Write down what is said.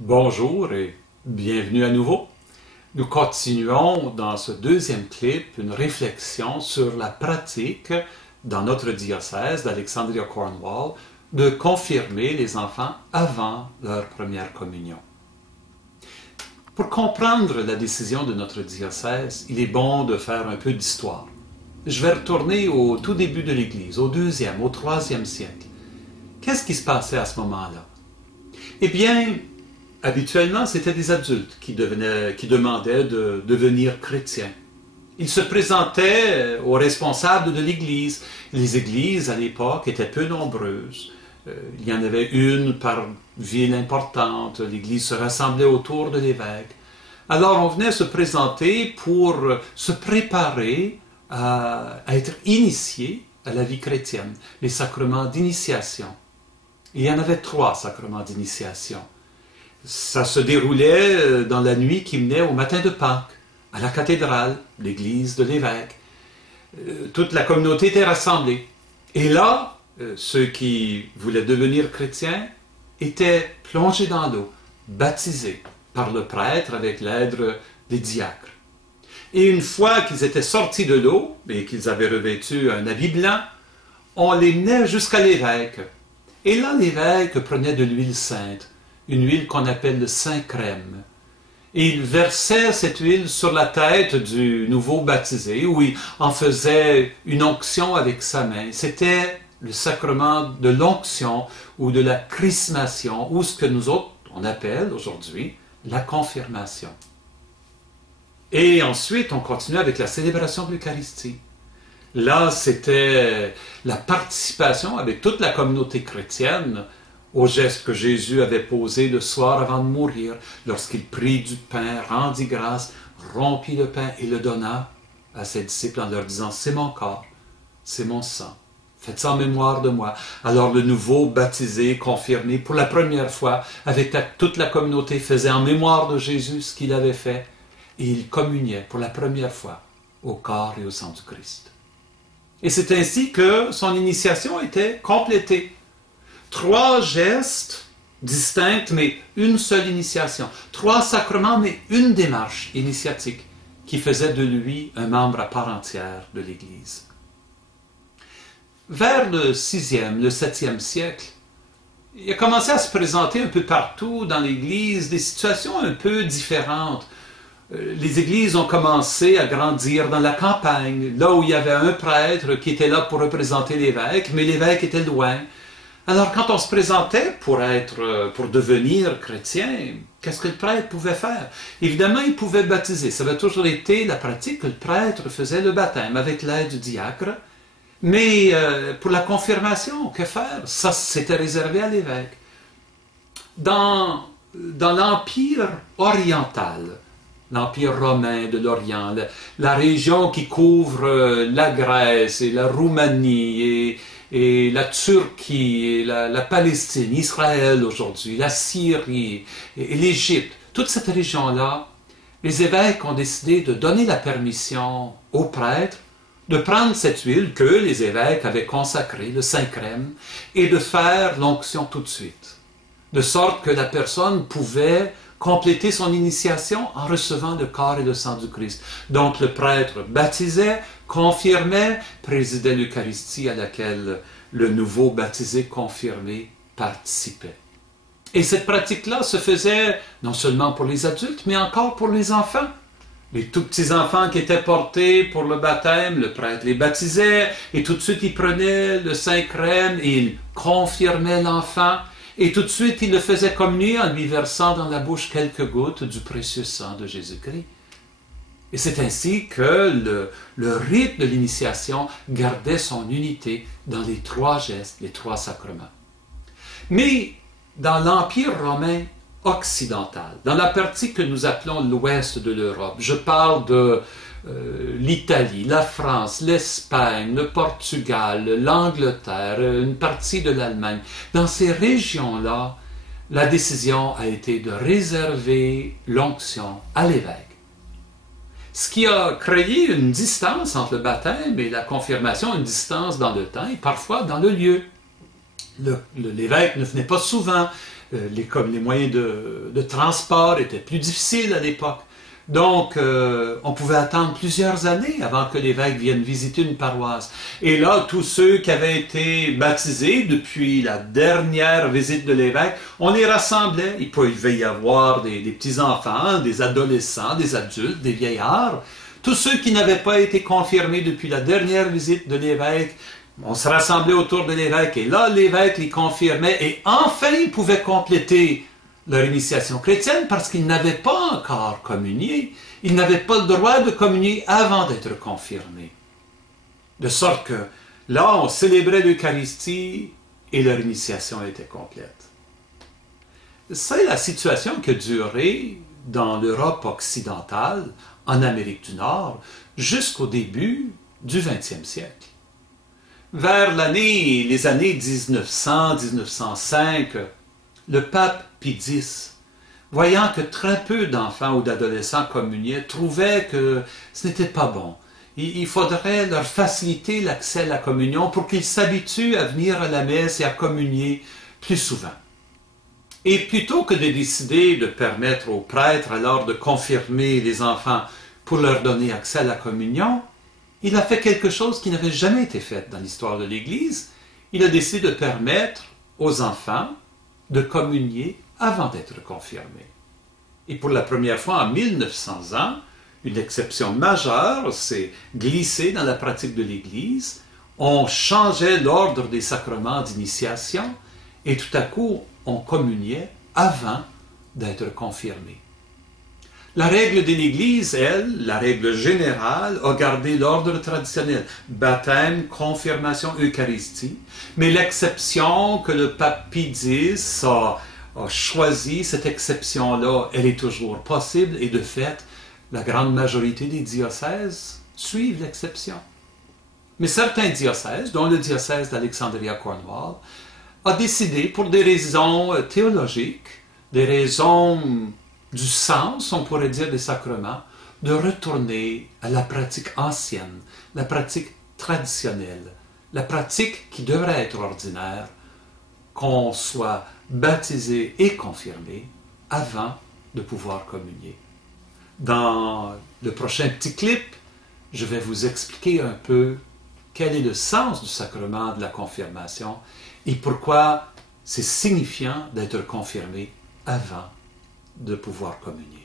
Bonjour et bienvenue à nouveau. Nous continuons dans ce deuxième clip une réflexion sur la pratique dans notre diocèse d'Alexandria-Cornwall de confirmer les enfants avant leur première communion. Pour comprendre la décision de notre diocèse, il est bon de faire un peu d'histoire. Je vais retourner au tout début de l'Église, au 2e, au 3e siècle. Qu'est-ce qui se passait à ce moment-là? Eh bien, habituellement, c'était des adultes qui demandaient de devenir chrétiens. Ils se présentaient aux responsables de l'Église. Les églises, à l'époque, étaient peu nombreuses. Il y en avait une par ville importante. L'Église se rassemblait autour de l'évêque. Alors, on venait se présenter pour se préparer à être initié à la vie chrétienne, les sacrements d'initiation. Il y en avait 3 sacrements d'initiation. Ça se déroulait dans la nuit qui menait au matin de Pâques, à la cathédrale, l'église de l'évêque. Toute la communauté était rassemblée. Et là, ceux qui voulaient devenir chrétiens étaient plongés dans l'eau, baptisés par le prêtre avec l'aide des diacres. Et une fois qu'ils étaient sortis de l'eau et qu'ils avaient revêtu un habit blanc, on les menait jusqu'à l'évêque. Et là, l'évêque prenait de l'huile sainte, une huile qu'on appelle le Saint-Crème. Et il versait cette huile sur la tête du nouveau baptisé, où il en faisait une onction avec sa main. C'était le sacrement de l'onction ou de la chrismation, ou ce que nous autres, on appelle aujourd'hui la confirmation. Et ensuite, on continuait avec la célébration de l'Eucharistie. Là, c'était la participation avec toute la communauté chrétienne au geste que Jésus avait posé le soir avant de mourir, lorsqu'il prit du pain, rendit grâce, rompit le pain et le donna à ses disciples en leur disant « C'est mon corps, c'est mon sang, faites ça en mémoire de moi ». Alors le nouveau baptisé, confirmé pour la première fois, avec toute la communauté, faisait en mémoire de Jésus ce qu'il avait fait, et il communiait pour la première fois au corps et au sang du Christ. Et c'est ainsi que son initiation était complétée. 3 gestes distincts, mais une seule initiation. 3 sacrements, mais une démarche initiatique qui faisait de lui un membre à part entière de l'Église. Vers le 6e, le 7e siècle, il a commencé à se présenter un peu partout dans l'Église des situations un peu différentes. Les églises ont commencé à grandir dans la campagne, là où il y avait un prêtre qui était là pour représenter l'évêque, mais l'évêque était loin. Alors quand on se présentait pour devenir chrétien, qu'est-ce que le prêtre pouvait faire? Évidemment, il pouvait baptiser. Ça avait toujours été la pratique que le prêtre faisait le baptême avec l'aide du diacre. Mais pour la confirmation, que faire? Ça, c'était réservé à l'évêque. Dans l'Empire oriental, l'Empire romain de l'Orient, la région qui couvre la Grèce et la Roumanie et la Turquie, et la Palestine, Israël aujourd'hui, la Syrie et l'Égypte, toute cette région-là, les évêques ont décidé de donner la permission aux prêtres de prendre cette huile que les évêques avaient consacrée, le Saint-Crème, et de faire l'onction tout de suite. De sorte que la personne pouvait compléter son initiation en recevant le corps et le sang du Christ. Donc le prêtre baptisait, confirmait, présidait l'Eucharistie à laquelle le nouveau baptisé confirmé participait. Et cette pratique-là se faisait non seulement pour les adultes, mais encore pour les enfants. Les tout petits enfants qui étaient portés pour le baptême, le prêtre les baptisait, et tout de suite il prenait le Saint-Crème et il confirmait l'enfant. Et tout de suite, il le faisait communier en lui versant dans la bouche quelques gouttes du précieux sang de Jésus-Christ. Et c'est ainsi que le rite de l'initiation gardait son unité dans les 3 gestes, les 3 sacrements. Mais dans l'Empire romain occidental, dans la partie que nous appelons l'ouest de l'Europe, je parle de l'Italie, la France, l'Espagne, le Portugal, l'Angleterre, une partie de l'Allemagne. Dans ces régions-là, la décision a été de réserver l'onction à l'évêque. Ce qui a créé une distance entre le baptême et la confirmation, une distance dans le temps et parfois dans le lieu. L'évêque ne venait pas souvent, les moyens de transport étaient plus difficiles à l'époque. Donc, on pouvait attendre plusieurs années avant que l'évêque vienne visiter une paroisse. Et là, tous ceux qui avaient été baptisés depuis la dernière visite de l'évêque, on les rassemblait. Il pouvait y avoir des petits-enfants, des adolescents, des adultes, des vieillards. Tous ceux qui n'avaient pas été confirmés depuis la dernière visite de l'évêque, on se rassemblait autour de l'évêque et là, l'évêque les confirmait et enfin, ils pouvaient compléter leur initiation chrétienne parce qu'ils n'avaient pas encore communié. Ils n'avaient pas le droit de communier avant d'être confirmés. De sorte que là, on célébrait l'Eucharistie et leur initiation était complète. C'est la situation qui a duré dans l'Europe occidentale, en Amérique du Nord, jusqu'au début du XXe siècle. Vers les années 1900-1905, le pape Pie X, voyant que très peu d'enfants ou d'adolescents communiaient, trouvait que ce n'était pas bon. Il faudrait leur faciliter l'accès à la communion pour qu'ils s'habituent à venir à la messe et à communier plus souvent. Et plutôt que de décider de permettre aux prêtres alors de confirmer les enfants pour leur donner accès à la communion, il a fait quelque chose qui n'avait jamais été fait dans l'histoire de l'Église. Il a décidé de permettre aux enfants de communier avant d'être confirmés. Et pour la première fois en 1900 ans, une exception majeure s'est glissée dans la pratique de l'Église. On changeait l'ordre des sacrements d'initiation et tout à coup, on communiait avant d'être confirmé. La règle de l'Église, elle, la règle générale, a gardé l'ordre traditionnel. Baptême, confirmation, Eucharistie. Mais l'exception que le pape Pie X a choisi, cette exception-là, elle est toujours possible et de fait, la grande majorité des diocèses suivent l'exception. Mais certains diocèses, dont le diocèse d'Alexandria-Cornwall, a décidé, pour des raisons théologiques, des raisons du sens, on pourrait dire, des sacrements, de retourner à la pratique ancienne, la pratique traditionnelle, la pratique qui devrait être ordinaire, qu'on soit baptisé et confirmé avant de pouvoir communier. Dans le prochain petit clip, je vais vous expliquer un peu quel est le sens du sacrement de la confirmation et pourquoi c'est signifiant d'être confirmé avant de pouvoir communier.